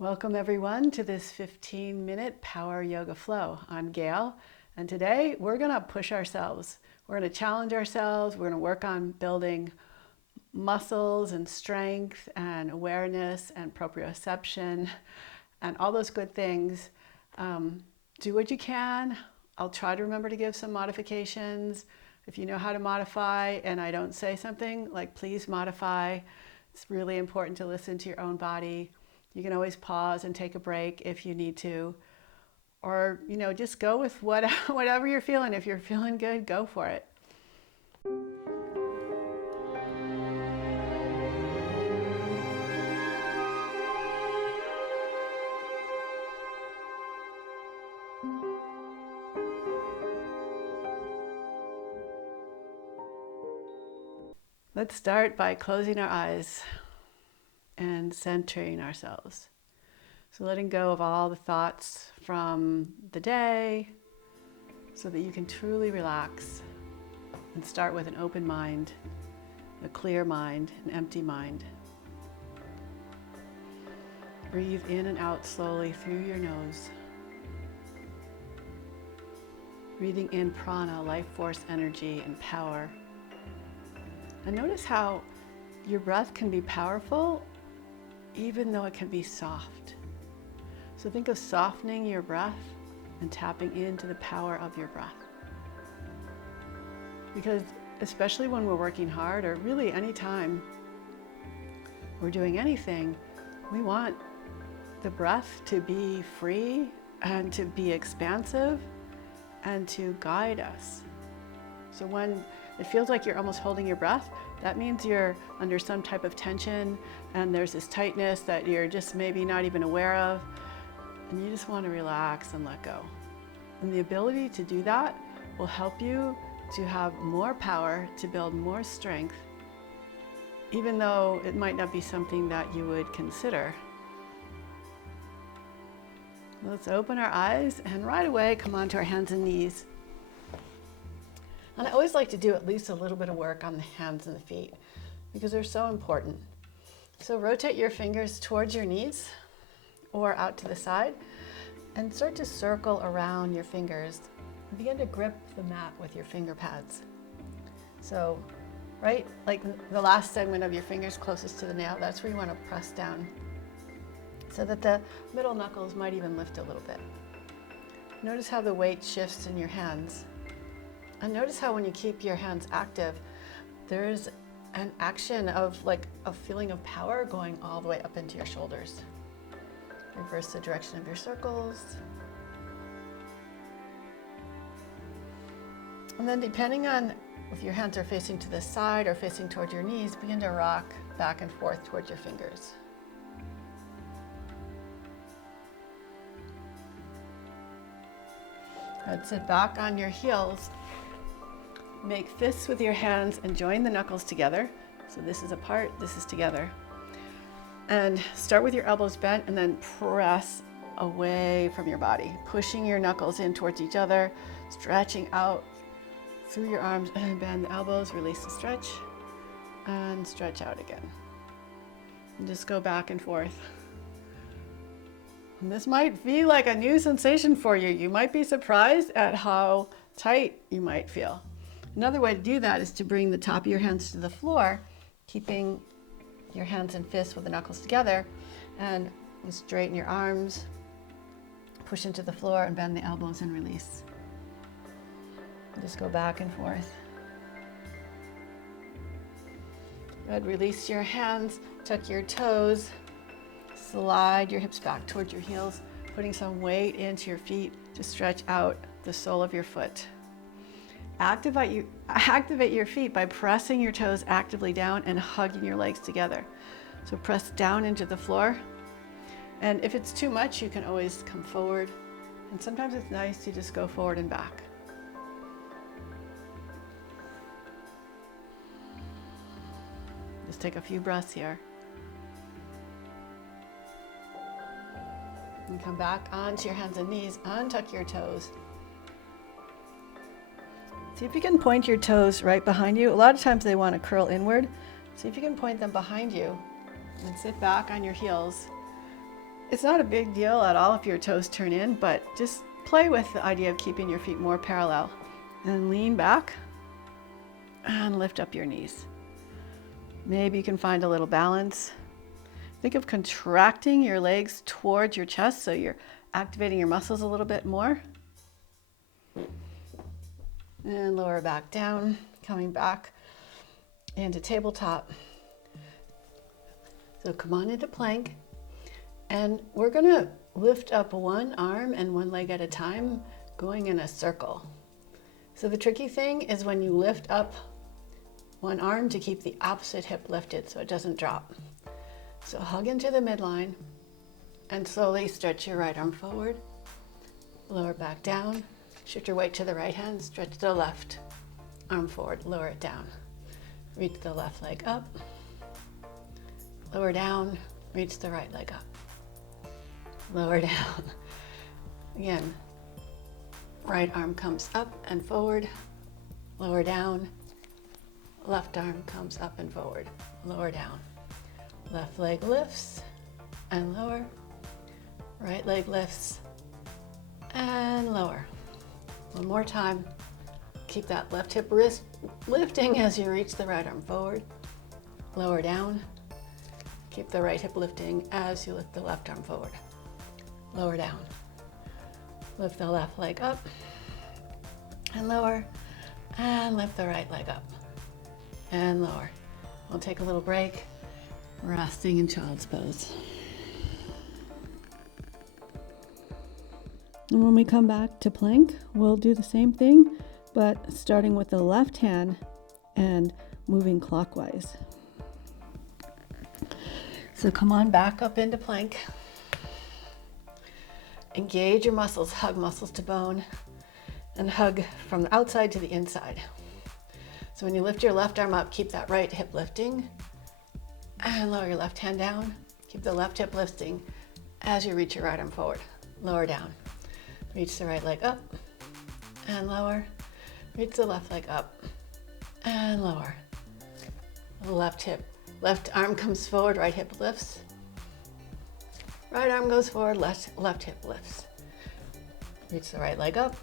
Welcome everyone to this 15-minute power yoga flow. I'm Gayle, and today we're going to push ourselves. We're going to challenge ourselves. We're going to work on building muscles and strength and awareness and proprioception and all those good things. Do what you can. I'll try to remember to give some modifications. If you know how to modify and I don't say something, like please modify. It's really important to listen to your own body. You can always pause and take a break if you need to, or just go with whatever you're feeling. If you're feeling good, go for it. Let's start by closing our eyes and centering ourselves. So letting go of all the thoughts from the day so that you can truly relax and start with an open mind, a clear mind, an empty mind. Breathe in and out slowly through your nose. Breathing in prana, life force, energy, and power. And notice how your breath can be powerful even though it can be soft. So think of softening your breath and tapping into the power of your breath. Because especially when we're working hard, or really any time we're doing anything, we want the breath to be free and to be expansive and to guide us. So when it feels like you're almost holding your breath, that means you're under some type of tension and there's this tightness that you're just maybe not even aware of, and you just want to relax and let go. And the ability to do that will help you to have more power, to build more strength, even though it might not be something that you would consider. Let's open our eyes and right away come onto our hands and knees. And I always like to do at least a little bit of work on the hands and the feet because they're so important. So rotate your fingers towards your knees or out to the side and start to circle around your fingers and begin to grip the mat with your finger pads. So right, like the last segment of your fingers closest to the nail, that's where you want to press down so that the middle knuckles might even lift a little bit. Notice how the weight shifts in your hands. And notice how when you keep your hands active, there's an action of like a feeling of power going all the way up into your shoulders. Reverse the direction of your circles. And then depending on if your hands are facing to the side or facing toward your knees, begin to rock back and forth towards your fingers. Good. Sit back on your heels. Make fists with your hands and join the knuckles together. So this is apart, this is together. And start with your elbows bent and then press away from your body, pushing your knuckles in towards each other, stretching out through your arms, and bend the elbows, release the stretch, and stretch out again. And just go back and forth. And this might be like a new sensation for you. You might be surprised at how tight you might feel. Another way to do that is to bring the top of your hands to the floor, keeping your hands and fists with the knuckles together, and straighten your arms, push into the floor, and bend the elbows and release. And just go back and forth. Good. Release your hands, tuck your toes, slide your hips back towards your heels, putting some weight into your feet to stretch out the sole of your foot. Activate your feet by pressing your toes actively down and hugging your legs together. So press down into the floor. And if it's too much, you can always come forward. And sometimes it's nice to just go forward and back. Just take a few breaths here. And come back onto your hands and knees, untuck your toes. See if you can point your toes right behind you. A lot of times they want to curl inward. See if you can point them behind you and sit back on your heels It's not a big deal at all if your toes turn in, but just play with the idea of keeping your feet more parallel. And lean back and lift up your knees. Maybe you can find a little balance. Think of contracting your legs towards your chest so you're activating your muscles a little bit more. And lower back down, coming back into tabletop. So come on into plank. And we're gonna lift up one arm and one leg at a time, going in a circle. So the tricky thing is when you lift up one arm to keep the opposite hip lifted so it doesn't drop. So hug into the midline and slowly stretch your right arm forward, lower back down, shift your weight to the right hand, stretch the left arm forward, lower it down. Reach the left leg up, lower down, reach the right leg up, lower down. Again, right arm comes up and forward, lower down, left arm comes up and forward, lower down. Left leg lifts and lower, right leg lifts and lower. One more time. Keep that left hip wrist lifting as you reach the right arm forward, lower down. Keep the right hip lifting as you lift the left arm forward, lower down. Lift the left leg up and lower, and lift the right leg up and lower. We'll take a little break, resting in child's pose. And when we come back to plank, we'll do the same thing, but starting with the left hand and moving clockwise. So come on back up into plank. Engage your muscles, hug muscles to bone, and hug from the outside to the inside. So when you lift your left arm up, keep that right hip lifting, and lower your left hand down. Keep the left hip lifting as you reach your right arm forward, lower down. Reach the right leg up and lower. Reach the left leg up and lower. Left arm comes forward, right hip lifts. Right arm goes forward, left hip lifts. Reach the right leg up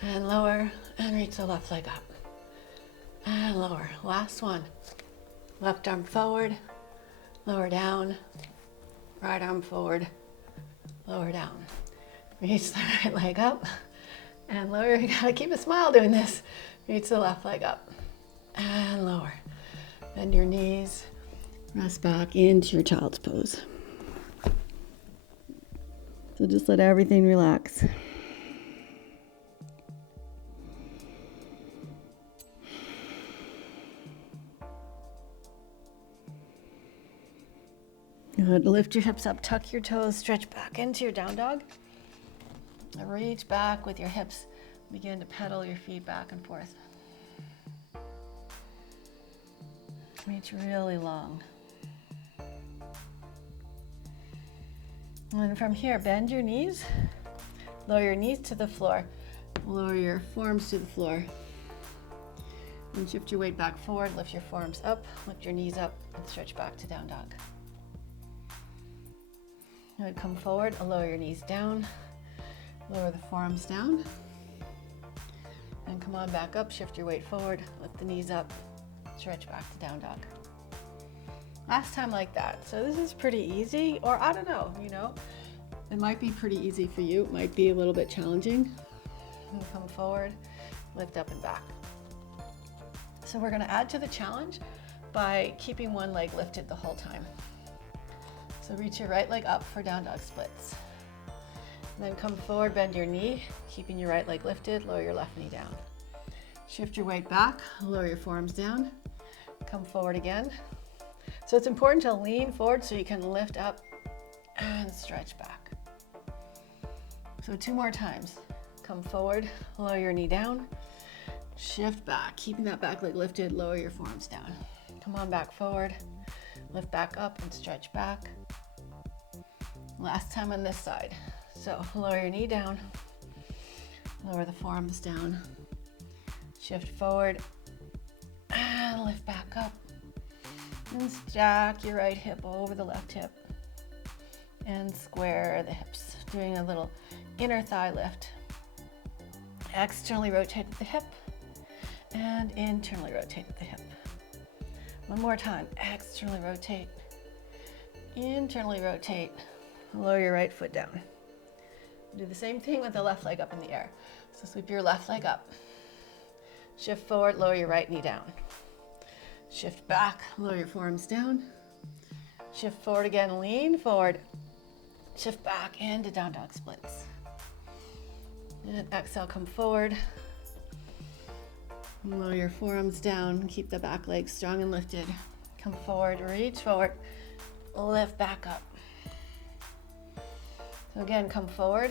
and lower, and reach the left leg up and lower. Last one. Left arm forward, lower down. Right arm forward, lower down. Reach the right leg up and lower. You gotta keep a smile doing this. Reach the left leg up and lower. Bend your knees, rest back into your child's pose. So just let everything relax. Good. Lift your hips up, tuck your toes, stretch back into your down dog. Reach back with your hips. Begin to pedal your feet back and forth. Reach really long. And from here, bend your knees, lower your knees to the floor, lower your forearms to the floor. And shift your weight back forward, lift your forearms up, lift your knees up, and stretch back to down dog. Good. Come forward, lower your knees down, lower the forearms down, and come on back up, shift your weight forward, lift the knees up, stretch back to down dog. Last time like that. So this is pretty easy, or I don't know, it might be pretty easy for you. It might be a little bit challenging. And come forward, lift up and back. So we're gonna add to the challenge by keeping one leg lifted the whole time. So reach your right leg up for down dog splits. And then come forward, bend your knee, keeping your right leg lifted, lower your left knee down. Shift your weight back, lower your forearms down, come forward again. So it's important to lean forward so you can lift up and stretch back. So 2 more times. Come forward, lower your knee down, shift back, keeping that back leg lifted, lower your forearms down. Come on back forward, lift back up and stretch back. Last time on this side. So lower your knee down, lower the forearms down, shift forward and lift back up. And stack your right hip over the left hip. and square the hips, doing a little inner thigh lift. Externally rotate at the hip and internally rotate at the hip. One more time, externally rotate, internally rotate, lower your right foot down. Do the same thing with the left leg up in the air. So sweep your left leg up, shift forward, lower your right knee down. Shift back, lower your forearms down. Shift forward again, lean forward. Shift back into down dog splits. And exhale, come forward. Lower your forearms down, keep the back leg strong and lifted. Come forward, reach forward, lift back up. So again, come forward,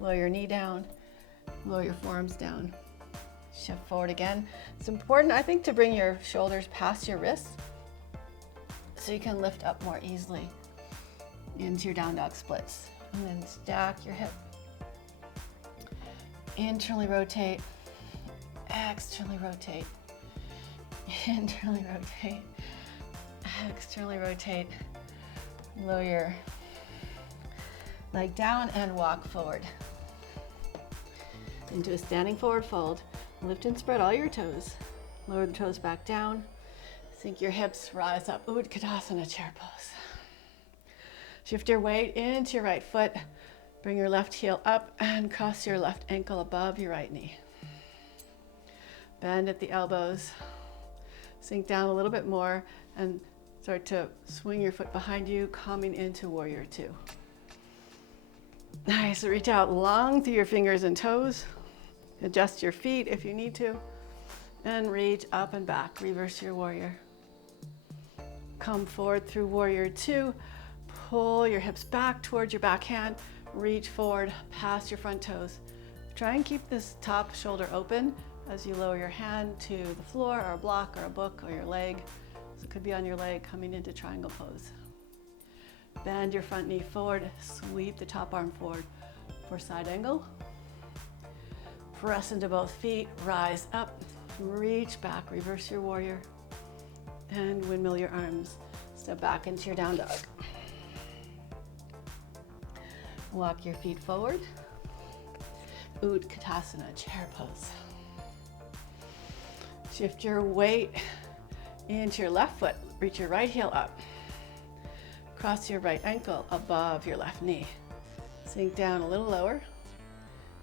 lower your knee down, lower your forearms down. Shift forward again. It's important, I think, to bring your shoulders past your wrists so you can lift up more easily into your down dog splits. And then stack your hip. Internally rotate, externally rotate, internally rotate, externally rotate. Lower your leg down and walk forward into a standing forward fold. Lift and spread all your toes. Lower the toes back down. Sink your hips, rise up. Utkatasana, chair pose. Shift your weight into your right foot. Bring your left heel up and cross your left ankle above your right knee. Bend at the elbows. Sink down a little bit more and start to swing your foot behind you, coming into warrior two. Nice, reach out long through your fingers and toes. Adjust your feet if you need to. And reach up and back, reverse your warrior. Come forward through warrior two. Pull your hips back towards your back hand. Reach forward past your front toes. Try and keep this top shoulder open as you lower your hand to the floor or a block or a book or your leg. So it could be on your leg coming into triangle pose. Bend your front knee forward, sweep the top arm forward for side angle. Press into both feet, rise up, reach back, reverse your warrior, and windmill your arms. Step back into your down dog. Walk your feet forward. Utkatasana, chair pose. Shift your weight into your left foot. Reach your right heel up. Cross your right ankle above your left knee. Sink down a little lower.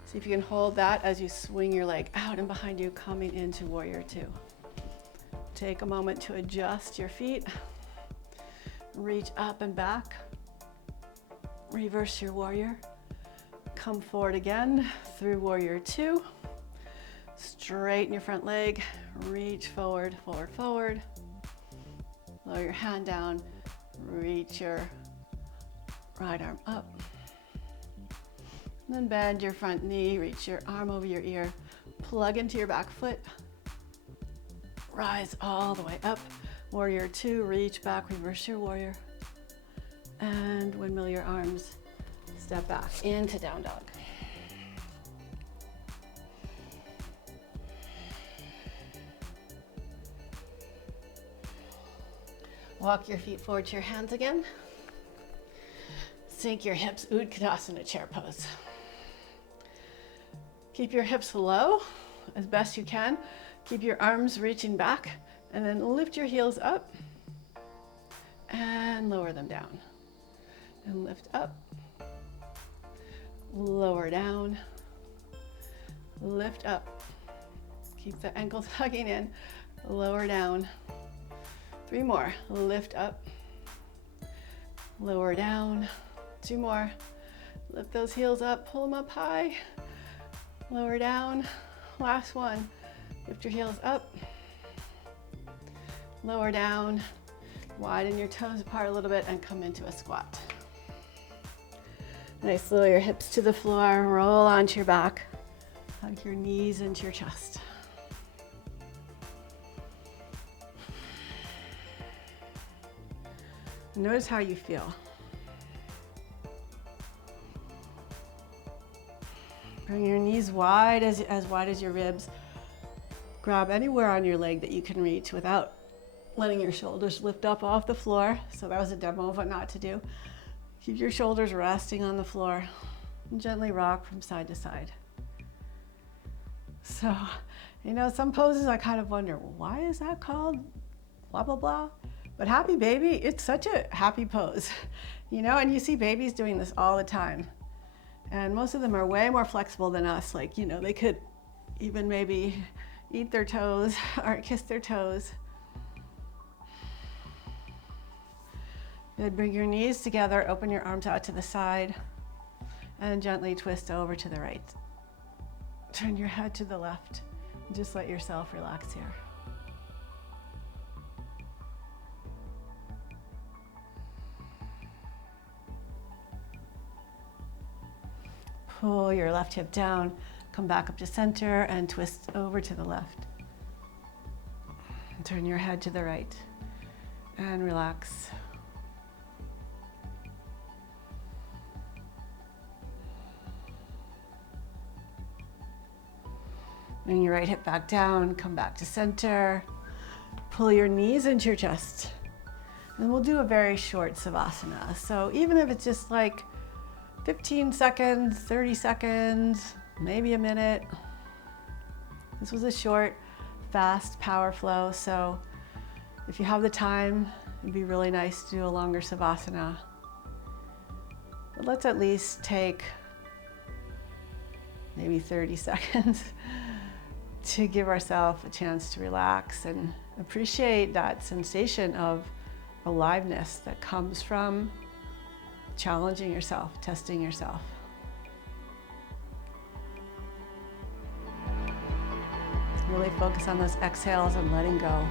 See if you can hold that as you swing your leg out and behind you, coming into warrior two. Take a moment to adjust your feet. Reach up and back. Reverse your warrior. Come forward again through warrior two. Straighten your front leg. Reach forward, forward, forward. Lower your hand down. Reach your right arm up. And then bend your front knee. Reach your arm over your ear. Plug into your back foot. Rise all the way up. Warrior two. Reach back. Reverse your warrior. And windmill your arms. Step back into down dog. Walk your feet forward to your hands again. Sink your hips, Utkatasana, chair pose. Keep your hips low as best you can. Keep your arms reaching back and then lift your heels up and lower them down. And lift up, lower down, lift up. Keep the ankles hugging in, lower down. 3 more, lift up, lower down. 2 more, lift those heels up, pull them up high, lower down. Last one, lift your heels up, lower down, widen your toes apart a little bit and come into a squat. Nice, lower your hips to the floor, roll onto your back, hug your knees into your chest. Notice how you feel. Bring your knees wide as your ribs. Grab anywhere on your leg that you can reach without letting your shoulders lift up off the floor. So that was a demo of what not to do. Keep your shoulders resting on the floor and gently rock from side to side. So, you know, some poses I kind of wonder, well, why is that called blah, blah, blah? But happy baby, it's such a happy pose, you know, and you see babies doing this all the time. And most of them are way more flexible than us. Like, you know, they could even maybe eat their toes or kiss their toes. Good, bring your knees together, open your arms out to the side, and gently twist over to the right. Turn your head to the left. Just let yourself relax here. Pull your left hip down, come back up to center, and twist over to the left. Turn your head to the right, and relax. Bring your right hip back down, come back to center. Pull your knees into your chest. And we'll do a very short savasana. So even if it's just like 15 seconds, 30 seconds, maybe a minute. This was a short, fast power flow. So if you have the time, it'd be really nice to do a longer savasana. But let's at least take maybe 30 seconds to give ourselves a chance to relax and appreciate that sensation of aliveness that comes from challenging yourself, testing yourself. Really focus on those exhales and letting go.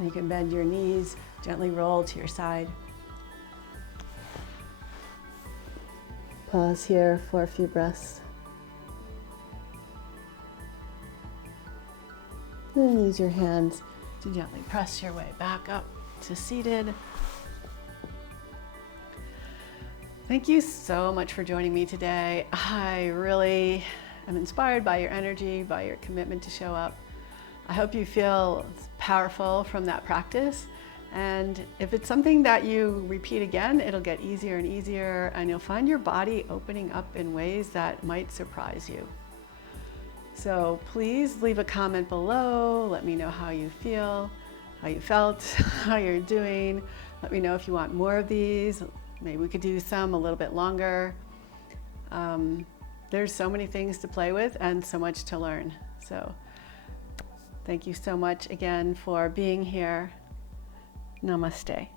You can bend your knees, gently roll to your side. Pause here for a few breaths. And use your hands to gently press your way back up to seated. Thank you so much for joining me today. I really am inspired by your energy, by your commitment to show up. I hope you feel powerful from that practice. And if it's something that you repeat again, it'll get easier and easier, and you'll find your body opening up in ways that might surprise you. So please leave a comment below. Let me know how you feel, how you felt, how you're doing. Let me know if you want more of these. Maybe we could do some a little bit longer. There's so many things to play with and so much to learn. So thank you so much again for being here. Namaste.